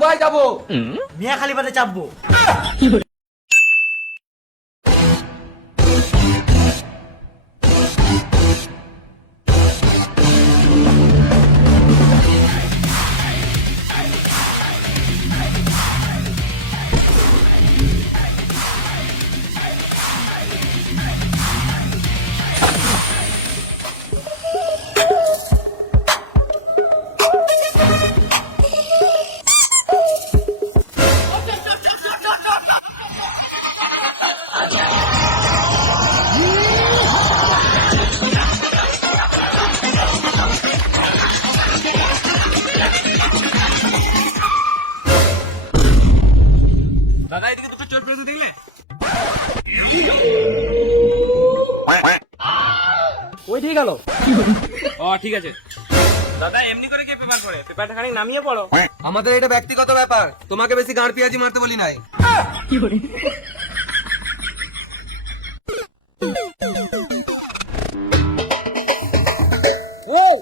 Dubai যাবো। মিয়া খালিফাতে চাপবো। দাদা এদিকে দুটো চোর পেয়েছে দেখলে? ওই ঠিক গেল। ও ঠিক আছে। দাদা এমনি করে কে পেপার পড়ে? পেপারটা খালি নামিয়ে পড়ো। আমাদের এটা ব্যক্তিগত ব্যাপার, তোমাকে বেশি গাঁড় পেঁয়াজি মারতে বলি নাই।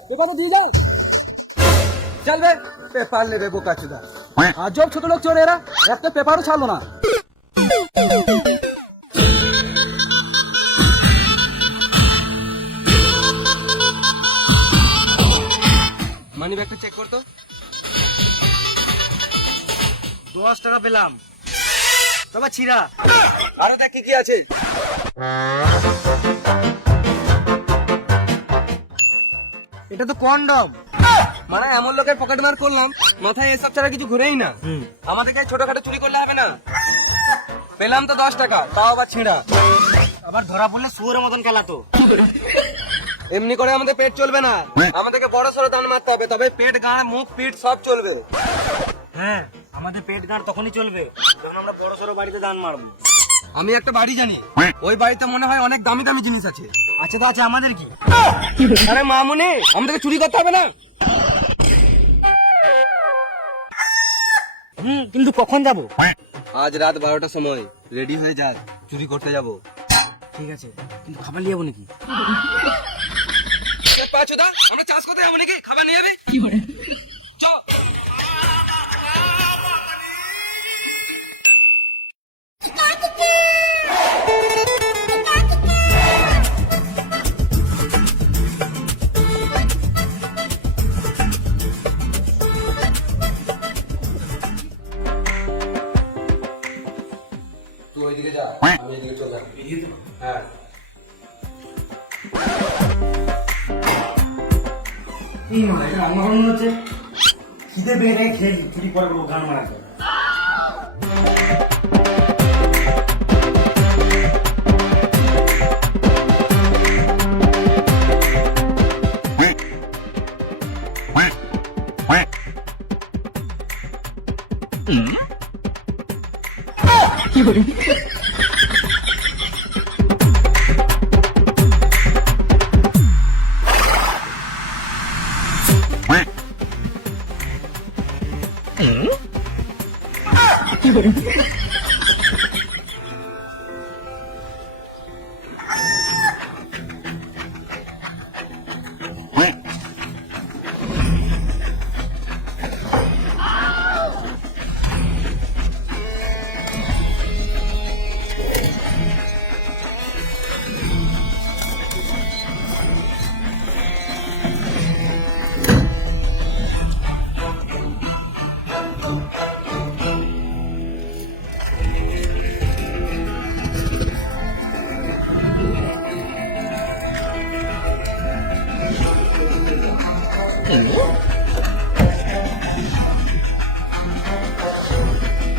পেপার দিয়ে যাও। চল বে, পেপার নেবে বোকা চুদা। আজব ছোট লোক চোর এরা, একটা পেপারও ছাড়লো না। মানি ব্যাগটা চেক করতো। 10 টাকা পেলাম, তবে ছিঁড়া। আরো দেখ কি কি আছে। এটা তো কন্ডম। মানে এমন লোকের পকেট মার করলাম, মাথায় এসব ছাড়া কিছু ঘুরেই না। আমাদেরকে ছোটখাটো চুরি করলে হবে না। পেলাম তো 10 টাকা, তাও আবার ছিঁড়া। আবার ধরা পড়লে শুয়োরের মতন খেলাতো। এমনি করে আমাদের পেট চলবে না, আমাদেরকে বড় সড়ো দান মারতে হবে, তবে পেট গাঁড় মুখ পিঠ সব চলবে। হ্যাঁ, আমাদের পেট গাঁড় তখনই চলবে যখন আমরা বড় সড়ো বাড়িতে দান মারবো। আমি একটা বাড়ি জানি, ওই বাড়িতে মনে হয় অনেক দামি দামি জিনিস আছে। আচ্ছা তো আছে, আমাদের কি? আরে মামুনি, আমাদেরকে চুরি করতে হবে না? কিন্তু কখন যাব? আজ রাত 12টার সময় রেডি হয়ে যা, চুরি করতে যাব। ঠিক আছে, কিন্তু খাবার নিয়ে যাবো নাকি? পাঁচুদা, আমরা চাষ করতে যাবো নাকি? খাবার নিয়ে যাবি? তুই ওইদিকে যা, আমি এদিকে চলে যাবো। হ্যাঁ, আমার মনে হচ্ছে খিদে পেয়ে খেয়ে চুরি করে গান মারাতে।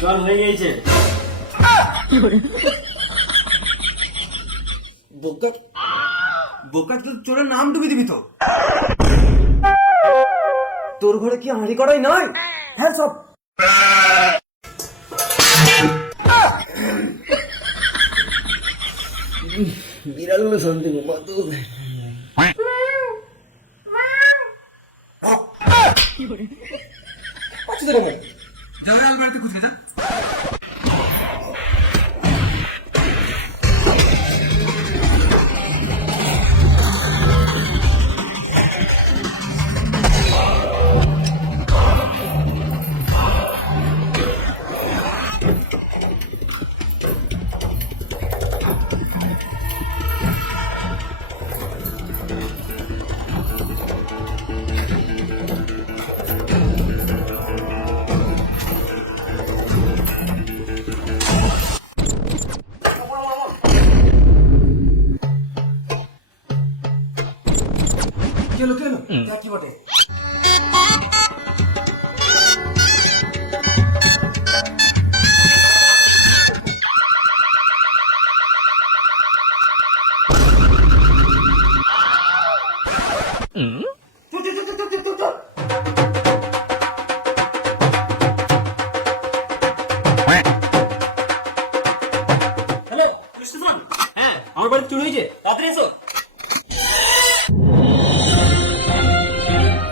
জল হয়ে গেছে। বোকা বোকা, তোর চোরের নাম ডুবি দিবি তো? তোর ঘরে কি হাঁড়ি করাই নয়? হ্যাঁ সব বিড়াল শান্তি বাবা তো। বাড়িতে খুঁজবে না। কি বটে? Hello, police station? হ্যাঁ আমার বাড়িতে চুরি হয়েছে, তাড়াতাড়ি এসো।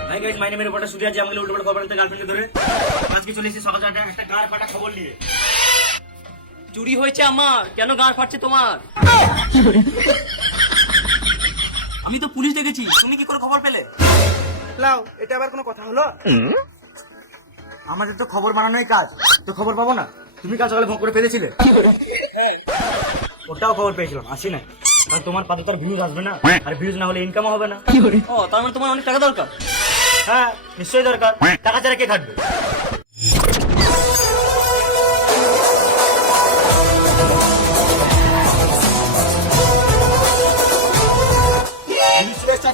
হাই গাইস, মাই নেম এর রিপোর্টার সূর্য। আজ আমাকে উল্টো খবর আনতে গার্লফ্রেন্ডকে ধরে আজকে চলে এসেছি সকাল 4টায় একটা গাড় ফাটা খবর নিয়ে। চুরি হয়েছে আমার, কেন গাঁড় ফাটছে তোমার? আমি তো পুলিশ দেখেছি, তুমি কি করে খবর পেলে? লাও, এটা আবার কোনো কথা হলো? আমাদের তো খবর বানানোই কাজ, তো খবর পাবো না? তুমি কাল সকালে ফোন করে পেয়েছিলে? হ্যাঁ ওটাও খবর পেয়েছিলাম, আসি না, কারণ তোমার পাতে তো ভিউজ আসবে না, আর ভিউজ না হলে ইনকামও হবে না। ও তার মানে তোমার অনেক টাকা দরকার। হ্যাঁ নিশ্চয়ই দরকার, টাকা ছাড়া কে খাটবে?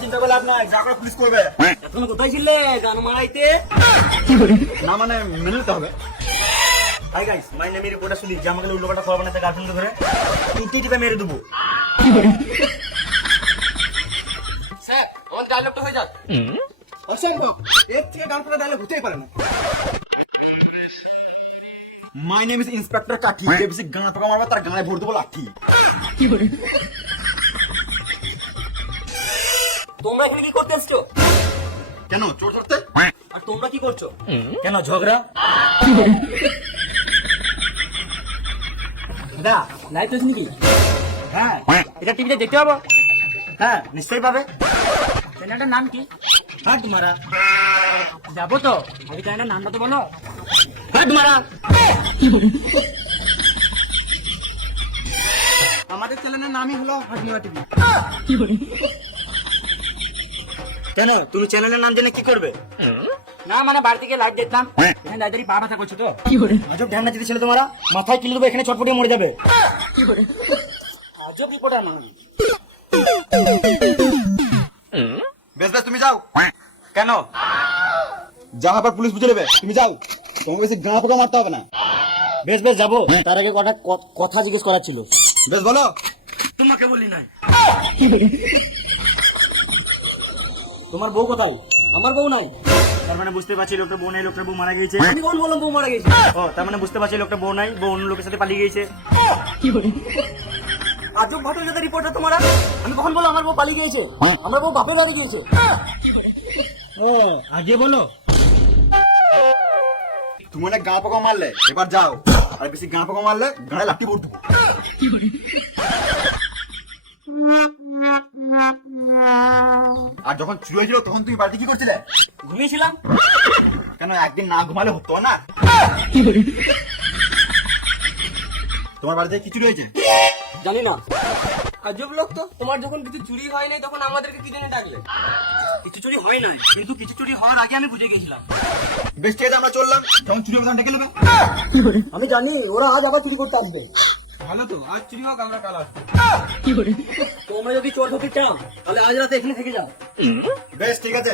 চিন্তা করলে আপনার যা করে পুলিশ করবে। তুমি কোথায় ছিলে গান মারাইতে? না মানে মেনে নিতে হবে। হাই গাইস, মাই নেম এর রিপোর্টার সুদীপ। যে আমাকে উল্টো পাল্টা খবর বানাতে গার্লফ্রেন্ডকে ধরে টিপে মেরে দেবো। স্যার আমার ডায়লগটা হয়ে যাক। অসম্ভব, এর থেকে গান ফাটা ডায়লগ হতেই পারে না। মাই নেম ইজ ইন্সপেক্টর কাঠি। যে বেশি গান পাকা মারবে তার গানে ভোট দেবো লাঠি। তোমরা এখানে কি করতে এসছো? কেন চোর ধরতে? আর তোমরা কি করছো? কেন ঝগড়া? দা লাইভ পেয়েছি নাকি? হ্যাঁ এটা টিভিতে দেখতে পাবো? হ্যাঁ নিশ্চয়ই পাবে। চ্যানেলটার নাম কি? হ্যাঁ তোমারা যাবো তো, আগে চ্যানেলটার নামটা তো বলো। হ্যাঁ তোমারা আমাদের চ্যানেলের নামই হলো হাটনিয়া টিভি। কেন তুমি চ্যানেলের নাম জেনে কি করবে? না মানে বাড়ি থেকে লাইভ দেখতাম, এখানে দাঁড়িয়ে পা ব্যথা করছো তো। আজব ধ্যান না যদি ছিল তোমারা, মাথায় কিলে দেবো, এখানে ছটপটিয়ে মরে যাবে। আজব রিপোর্টার মানে। বেশ বেশ, তুমি যাও। কেন? যা আবার পুলিশ বুঝে নেবে, তুমি যাও। তোমাকে বেশি গাঁ পোকা মারতে হবে না। বেশ বেশ যাবো, তার আগে কটা কথা জিজ্ঞেস করার ছিল। বেশ বলো। তোমাকে বলি নাই। তোমার বউ কোথায়? আমার বউ নাই। তার মানে বুঝতে পারছি লোকটা বউ নাই, লোকটার বউ মারা গিয়েছে। আমি কখন বললাম বউ মারা গেছে? ও তার মানে বুঝতে পারছি লোকটা বউ নাই, বউ অন্য লোকের সাথে পালিয়ে গিয়েছে। আজব ঘটনা যাতে রিপোর্টার তোমারা। আমি কখন বললাম আমার বউ পালিয়ে গিয়েছে? আমার বউ বাপের বাড়ি গিয়েছে। ও আগে বলো। তুমি অনেক গাঁ পোকা মারলে, এবার যাও। আর বেশি গাঁ পোকা মারলে গাঁড়ে লাঠি ভোট দেবো। আর যখন চুরি হয়েছিল তখন তুমি বাড়িতে কি করছিলে? ঘুমিয়েছিলাম। কেন একদিন না ঘুমালে হতো না? তোমার বাড়িতে কি চুরি হয়েছে? জানি না। আজব লোক তো, তোমার যখন কিছু চুরি হয় নাই তখন আমাদেরকে কি জন্য ডাকলে? কিছু চুরি হয় নাই, কিন্তু কিছু চুরি হওয়ার আগে আমি বুঝে গেছিলাম। বেশ ঠিক আছে, আমরা চললাম। যখন চুরি হবে তখন ডেকে নেবে। আমি জানি ওরা আজ আবার চুরি করতে আসবে। ভালো তো, আজ চুরি হোক, আমরা কাল আসবো। তোমরা যদি চোর হতে চাও তাহলে আজ রাতে এখানে থেকে যাও। বেশ ঠিক আছে।